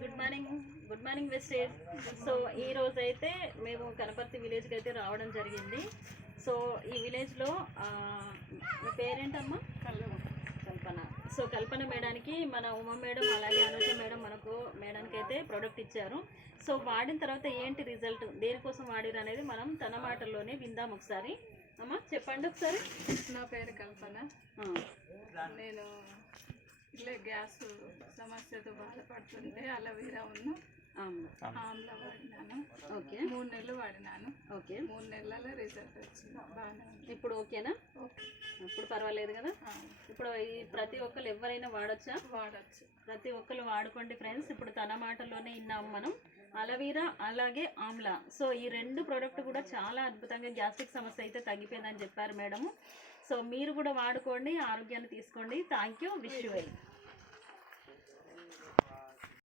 Good morning wastage. So ఈ రోజు అయితే మేము కనపర్తి విలేజ్కి అయితే రావడం జరిగింది. సో ఈ విలేజ్లో మీ పేరేంటమ్మా? కల్పన. సో కల్పన మేడానికి మన ఉమా మేడం అలాగే అనుష మేడం మేడానికి అయితే ప్రోడక్ట్ ఇచ్చారు. సో వాడిన తర్వాత ఏంటి రిజల్ట్, దేనికోసం వాడిరు అనేది మనం తన మాటల్లోనే విందాం ఒకసారి. అమ్మా చెప్పండి ఒకసారి. నా పేరు కల్పన. నేను ఇట్లా గ్యాస్ సమస్యతో బాధపడుతుంటే అలవీరా ఆమ్లా వాడినాను. ఓకే, 3 నెలలు వాడినాను. ఓకే, 3 నెలల రిజల్ట్ వచ్చింది. బాగానే ఉంది. ఇప్పుడు ఓకేనా? ఓకే, ఇప్పుడు పర్వాలేదు కదా? ఇప్పుడు ఈ ప్రతి ఒక్కరు ఎవరైనా వాడచ్చు. ప్రతి ఒక్కరు వాడుకోండి ఫ్రెండ్స్. ఇప్పుడు తన మాటల్లోనే విన్నాము మనం. అలవీరా అలాగే ఆమ్లా. సో ఈ 2 ప్రోడక్ట్ కూడా చాలా అద్భుతంగా గ్యాస్ట్రిక్ సమస్య అయితే తగ్గిపోయిందని చెప్పారు మేడము. సో మీరు కూడా వాడుకోండి, ఆరోగ్యాన్ని తీసుకోండి. Thank you, wish you well.